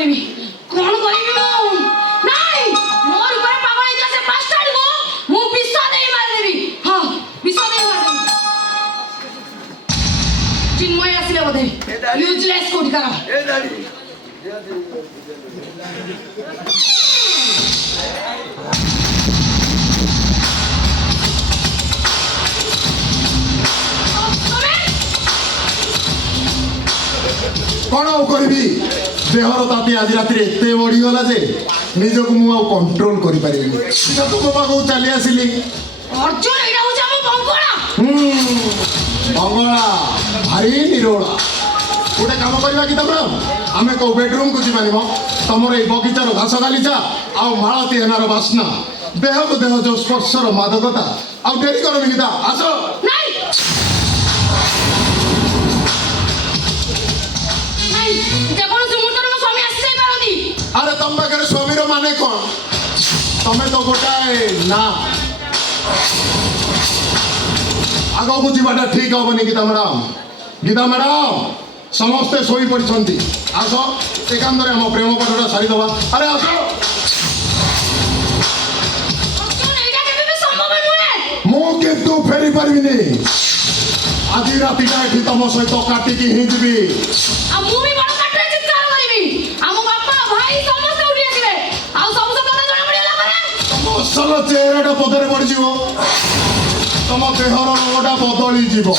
କରିବି କଣ କରିବି ମୁଁ ନାଇଁ ମୋର ଉପରେ ପାଗଳ ହେଇଯିବ ସେ ବାସ୍ଟାର୍ଡକୁ ମୁଁ ବିଷ ଦେଇ ମାରିଦେବି ହଁ ବିଷ ଦେଇ ମାରିଦେବି ଚିନ୍ମୟ ଆସିଲେ ବୋଧେ ୟୁଜଲେସ୍ କୋଠିକାର कौन आउ करी देहर ताती आज रात एत बढ़ीगला जे निजक मु कंट्रोल कर तुम पाक चली आसिली अर्जुन एटा हो जाम बंगला बंगला भारी निरोला गोटे काम करवा कि तुम आम कौ बेडरूम को जीवानी तुम ये बगीचार घास गालीचा आउ मालती हेनार बास्ना देह को देह जो स्पर्शर मादकता आउ डेरी कर गीता आस अरे तुम पाखे स्वामीर माने कौन तमें तो गोटाए ना आग को जीवाटा ठीक हेनी गीता मैडम समस्ते शोई पड़ती आस एकांत आम प्रेम पाठटा सारीदबा अरे आस मुझे फेरी पारिनी आज रातिटा ये तुम सहित काटिकी ही जी असल चेहराटा पदरे पड़ज तुम देहर रंगटा बदली जीव आ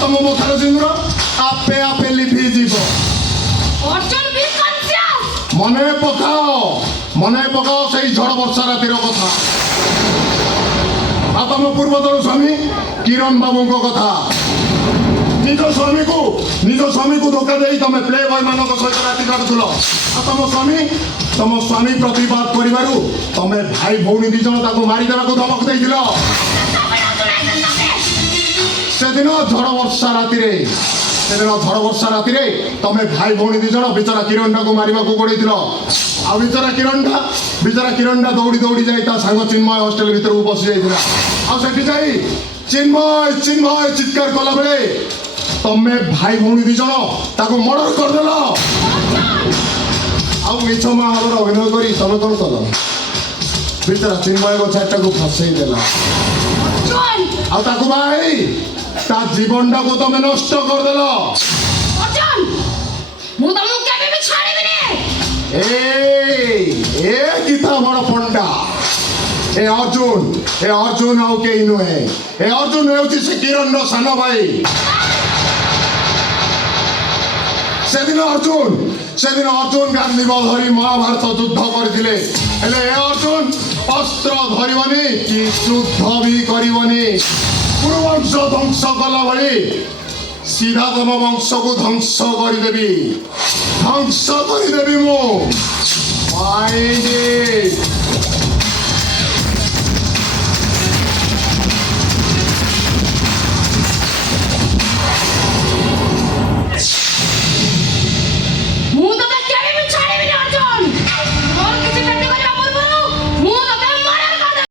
तुम मुखार सिंदूर आपे आपे लिभिज मन पकाओ से झड़ वर्षा रातिर कथा आ तुम पूर्वतन स्वामी किरण बाबू कथा निज स्वामी को धोखा दे तुम प्ले बॉय मान सहित राति काटुल तुम स्वामी प्रतिवाद कर तुम भाई भौणी दिज मारिदेवा धमक दे से दिन झड़ वर्षा राति तुम भाई भौणी दिज बेचारा किरण को मारे गोड़े आ बेचारा किरण दौड़ी दौड़ी जाए सांग चिन्मय हॉस्टेल भर को बसी जाइए आ चिन्मय चित्कार कला बेले तमें भाई भौणी दिज मर्डर करदेल आउ मिछ माहर अभिनय कर तुम कौन कल बेचारा चिन्मय छाटा को फसईदेल भाई ता जीवन को तुम नष्ट करदेल गीता बड़ पंडा ए अर्जुन आउ कई नुहे ए अर्जुन हूँ से किरण सान भाई से दिन अर्जुन गांधी धरी महाभारत युद्ध करते अर्जुन अस्त्र धरबनी कि युद्ध भी करबनी कुरुवंश ध्वंस कला भली सीधा तुम वंश को ध्वंस करदेवी मु